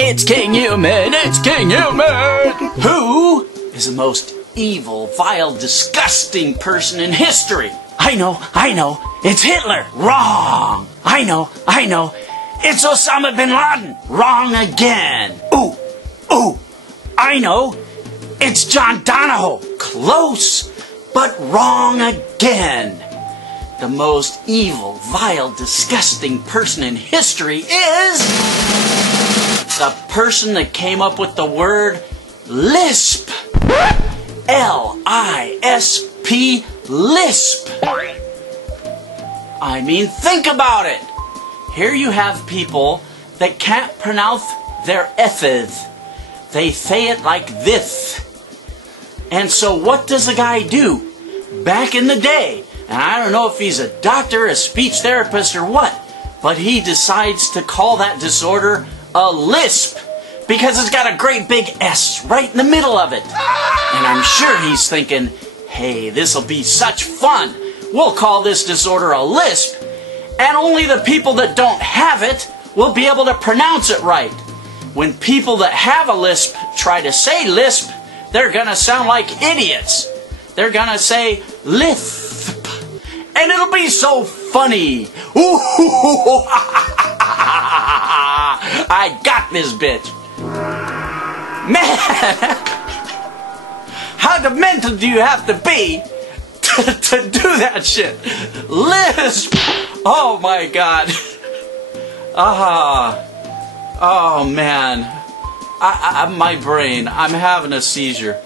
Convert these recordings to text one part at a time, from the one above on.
It's King Human! It's King Human! Who is the most evil, vile, disgusting person in history? I know. It's Hitler. Wrong. I know. It's Osama bin Laden. Wrong again. Ooh. I know. It's John Donahoe. Close, but wrong again. The most evil, vile, disgusting person in history is the person that came up with the word lisp. L-I-S-P, lisp. I mean, think about it. Here you have people that can't pronounce their F's. They say it like this. And so what does a guy do? Back in the day, and I don't know if he's a doctor, a speech therapist, or what, but he decides to call that disorder a lisp because it's got a great big S right in the middle of it. And I'm sure he's thinking, hey, this'll be such fun. We'll call this disorder a lisp, and only the people that don't have it will be able to pronounce it right. When people that have a lisp try to say lisp, they're gonna sound like idiots. They're gonna say lisp, and it'll be so funny. Ooh, I got this bitch. Man, how demented do you have to be to do that shit? Lisp. Oh my God. Oh man. My brain. I'm having a seizure.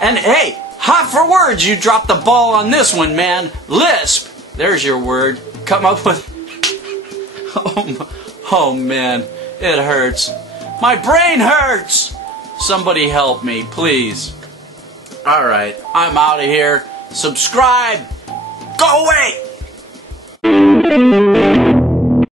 And hey, hot for words, you dropped the ball on this one, man. Lisp. There's your word. Come up with... Oh man. It hurts. My brain hurts. Somebody help me, please. Alright, I'm out of here. Subscribe. Go away.